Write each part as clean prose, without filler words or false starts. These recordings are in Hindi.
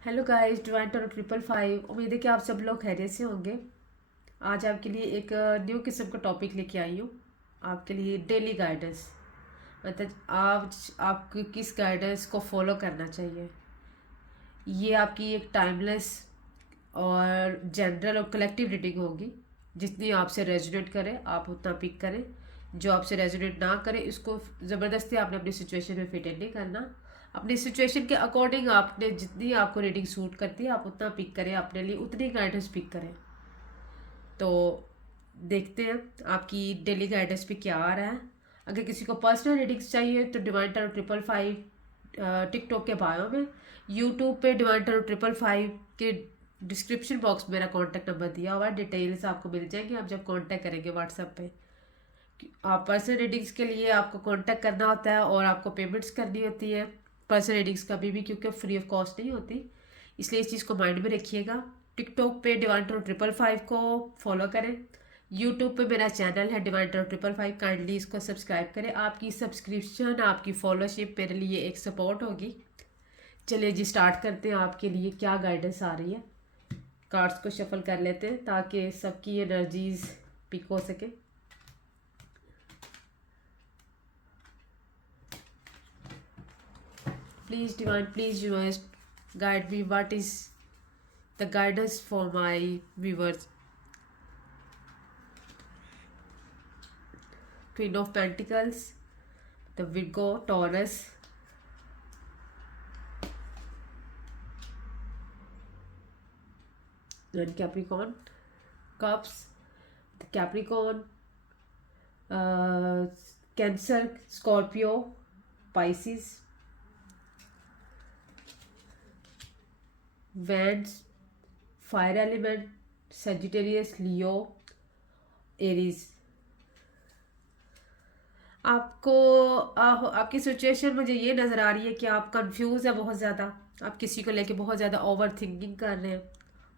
Hello guys, divine Toro 555। उम्मीद है कि आप सब लोग खैरियत से होंगे। आज आपके लिए एक न्यू किस्म का टॉपिक लेके आई हूँ। आपके लिए डेली गाइडेंस, मतलब आज आपको किस गाइडेंस को फॉलो करना चाहिए। ये आपकी एक टाइमलेस और जनरल और कलेक्टिव रीडिंग होगी। जितनी आपसे रेजोनेट करे आप उतना पिक करें। जो आपसे रेजोनेट ना करे इसको ज़बरदस्ती आपने अपनी सिचुएशन में फिट इन नहीं करना। अपनी सिचुएशन के अकॉर्डिंग आपने जितनी आपको रीडिंग सूट करती है आप उतना पिक करें, अपने लिए उतनी गाइडेंस पिक करें। तो देखते हैं आपकी डेली गाइडेंस पे क्या आ रहा है। अगर किसी को पर्सनल रीडिंग्स चाहिए तो डिवाइन टैरो 555 टिकटॉक के बायो में, यूट्यूब पे डिवाइन टैरो 555 के डिस्क्रिप्शन बॉक्स में मेरा कॉन्टैक्ट नंबर दिया हुआ है। डिटेल्स आपको मिल जाएंगे आप जब कॉन्टैक्ट करेंगे व्हाट्सएप पे। आप पर्सनल रीडिंग्स के लिए आपको कांटेक्ट करना होता है और आपको पेमेंट्स करनी होती है पर्सनल रीडिंग्स कभी भी, क्योंकि फ्री ऑफ कॉस्ट नहीं होती। इसलिए इस चीज़ को माइंड में रखिएगा। टिकटॉक पे डिवाइन टैरो 555 को फॉलो करें। यूट्यूब पे मेरा चैनल है डिवाइन टैरो 555, काइंडली इसको सब्सक्राइब करें। आपकी सब्सक्रिप्शन, आपकी फॉलोशिप मेरे लिए एक सपोर्ट होगी। चलिए जी, स्टार्ट करते हैं। आपके लिए क्या गाइडेंस आ रही है, कार्ड्स को शफल कर लेते हैं ताकि सबकी एनर्जीज पिक हो सके। Please, Divine, please, universe, guide me. What is the guidance for my viewers? Queen of Pentacles, the Virgo, Taurus, and Capricorn, Cups, the Capricorn, uh, Cancer, Scorpio, Pisces, Wands, Fire Element, Sagittarius, Leo, Aries. आपको आपकी सिचुएशन मुझे ये नज़र आ रही है कि आप कंफ्यूज है बहुत ज़्यादा। आप किसी को लेके बहुत ज़्यादा ओवर थिंकिंग कर रहे हैं।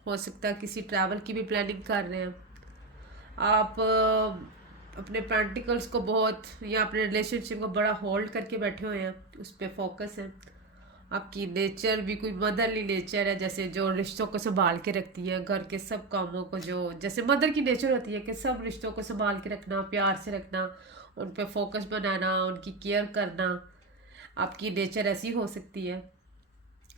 हो सकता है किसी ट्रैवल की भी प्लानिंग कर रहे हैं आप। अपने प्रैक्टिकल्स को बहुत या अपने रिलेशनशिप को बड़ा होल्ड करके बैठे हुए हैं, उस पर फोकस है। आपकी नेचर भी कोई मदरली नेचर है, जैसे जो रिश्तों को संभाल के रखती है, घर के सब कामों को, जो जैसे मदर की नेचर होती है कि सब रिश्तों को संभाल के रखना, प्यार से रखना, उन पे फोकस बनाना, उनकी केयर करना। आपकी नेचर ऐसी हो सकती है।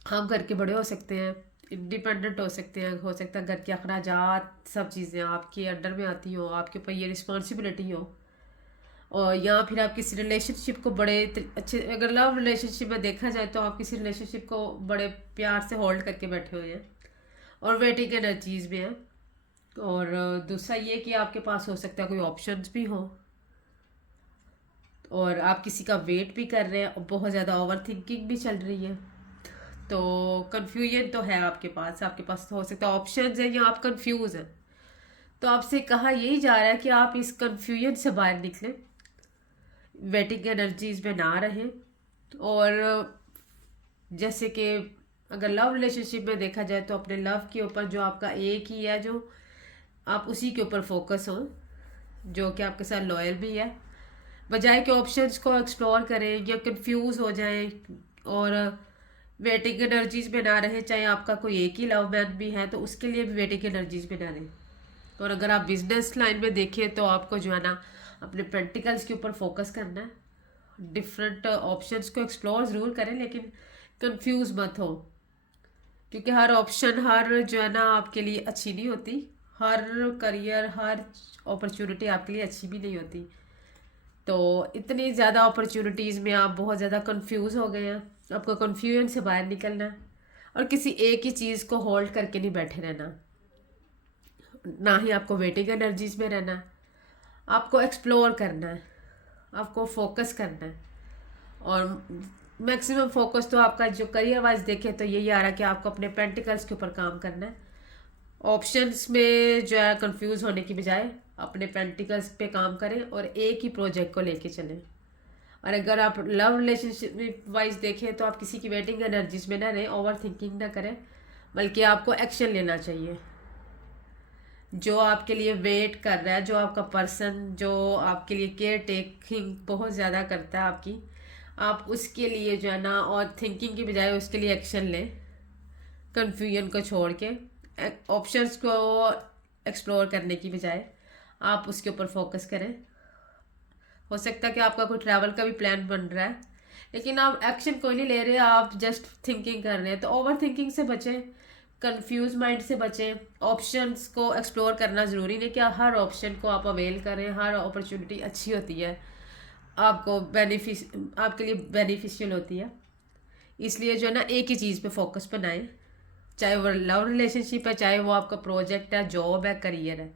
हम घर के बड़े हो सकते हैं, इंडिपेंडेंट हो सकते हैं। हो सकता है घर के अखराजात सब चीज़ें आपके अंडर में आती हो, आपके ऊपर ये रिस्पॉन्सिबिलिटी हो। और या फिर आप किसी रिलेशनशिप को बड़े अच्छे, अगर लव रिलेशनशिप में देखा जाए तो आप किसी रिलेशनशिप को बड़े प्यार से होल्ड करके बैठे हुए हैं और वेटिंग एनर्जीज में हैं। और दूसरा ये कि आपके पास हो सकता है कोई ऑप्शंस भी हो और आप किसी का वेट भी कर रहे हैं और बहुत ज़्यादा ओवर थिंकिंग भी चल रही है। तो कन्फ्यूजन तो है आपके पास हो सकता है ऑप्शंस हैं या आप कंफ्यूज हैं। तो आपसे कहा यही जा रहा है कि आप इस कन्फ्यूजन से बाहर निकलें, वेटिंग एनर्जीज में ना रहें। और जैसे कि अगर लव रिलेशनशिप में देखा जाए तो अपने लव के ऊपर जो आपका एक ही है, जो आप उसी के ऊपर फोकस हो, जो कि आपके साथ लॉयल भी है। बजाय के ऑप्शंस को एक्सप्लोर करें या कंफ्यूज हो जाएं और वेटिंग एनर्जीज में ना रहे। चाहे आपका कोई एक ही लव मैन भी है तो उसके लिए भी वेटिंग एनर्जीज में ना रहें। और अगर आप बिजनेस लाइन में देखें तो आपको जो है ना अपने प्रैक्टिकल्स के ऊपर फोकस करना है। डिफरेंट ऑप्शंस को एक्सप्लोर ज़रूर करें लेकिन कंफ्यूज मत हो, क्योंकि हर ऑप्शन, हर जो है ना आपके लिए अच्छी नहीं होती। हर करियर, हर अपॉर्चुनिटी आपके लिए अच्छी भी नहीं होती। तो इतनी ज़्यादा अपॉर्चुनिटीज़ में आप बहुत ज़्यादा कंफ्यूज हो गए हैं। आपको कंफ्यूजन से बाहर निकलना है और किसी एक ही चीज़ को होल्ड करके नहीं बैठे रहना। ना ही आपको वेटिंग एनर्जीज में रहना है। आपको एक्सप्लोर करना है, आपको फोकस करना है। और मैक्सिमम फोकस तो आपका जो करियर वाइज देखे तो यही आ रहा है कि आपको अपने पेंटिकल्स के ऊपर काम करना है। ऑप्शंस में जो है कंफ्यूज होने की बजाय अपने पेंटिकल्स पे काम करें और एक ही प्रोजेक्ट को लेके चलें। और अगर आप लव रिलेशनशिप वाइज देखें तो आप किसी की वेटिंग एनर्जीज में ना रहें, ओवर थिंकिंग ना करें, बल्कि आपको एक्शन लेना चाहिए। जो आपके लिए वेट कर रहा है, जो आपका पर्सन जो आपके लिए केयर टेकिंग बहुत ज़्यादा करता है आपकी, आप उसके लिए जो है ना और थिंकिंग की बजाय उसके लिए एक्शन लें। कन्फ्यूजन को छोड़ के ऑप्शंस को एक्सप्लोर करने की बजाय आप उसके ऊपर फोकस करें। हो सकता है कि आपका कोई ट्रैवल का भी प्लान बन रहा है, लेकिन आप एक्शन कोई नहीं ले रहे, आप जस्ट थिंकिंग कर रहे हैं। तो ओवर थिंकिंग से बचें, कंफ्यूज माइंड से बचें। ऑप्शंस को एक्सप्लोर करना ज़रूरी नहीं कि हर ऑप्शन को आप अवेल करें, हर अपॉर्चुनिटी अच्छी होती है, आपको आपके लिए बेनिफिशियल होती है। इसलिए जो है ना, एक ही चीज़ पे फोकस बनाएं, चाहे वो लव रिलेशनशिप है, चाहे वो आपका प्रोजेक्ट है, जॉब है, करियर है।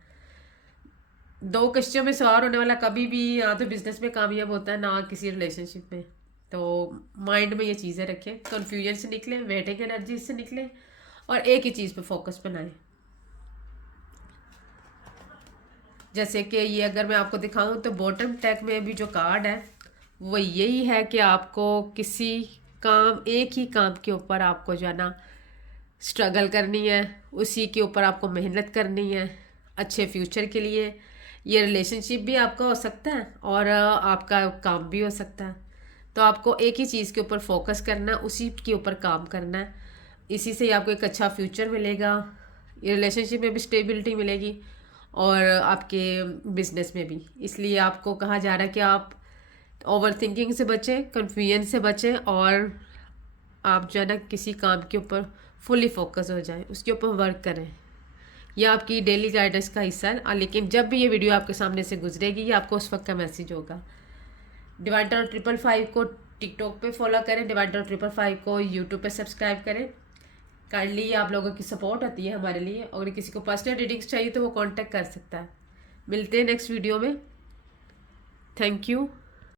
दो कश्तियों में सवार होने वाला कभी भी या तो बिजनेस में कामयाब होता है, ना किसी रिलेशनशिप में। तो माइंड में ये चीज़ें रखें, कन्फ्यूजन से निकलें, वेटिंग एनर्जी से निकलें और एक ही चीज़ पे फोकस बनाएं। जैसे कि ये अगर मैं आपको दिखाऊं तो बॉटम टैग में भी जो कार्ड है वो यही है कि आपको किसी एक ही काम के ऊपर आपको जो है ना स्ट्रगल करनी है, उसी के ऊपर आपको मेहनत करनी है अच्छे फ्यूचर के लिए। ये रिलेशनशिप भी आपका हो सकता है और आपका काम भी हो सकता है। तो आपको एक ही चीज़ के ऊपर फोकस करना है, उसी के ऊपर काम करना है। इसी से आपको एक अच्छा फ्यूचर मिलेगा, ये रिलेशनशिप में भी स्टेबिलिटी मिलेगी और आपके बिजनेस में भी। इसलिए आपको कहा जा रहा है कि आप ओवर थिंकिंग से बचें, कन्फ्यूजन से बचें और आप जो है ना किसी काम के ऊपर फुली फोकस हो जाए, उसके ऊपर वर्क करें। यह आपकी डेली गाइडेंस का हिस्सा है, लेकिन जब भी ये वीडियो आपके सामने से गुजरेगी ये आपको उस वक्त का मैसेज होगा। डिवाइन टैरो 555 को टिकटॉक पे फॉलो करें, डिवाइन टैरो 555 को यूट्यूब पे सब्सक्राइब करें। काइंडली आप लोगों की सपोर्ट होती है हमारे लिए। अगर किसी को पर्सनल रीडिंग्स चाहिए तो वो कांटेक्ट कर सकता है। मिलते हैं नेक्स्ट वीडियो में। Thank you.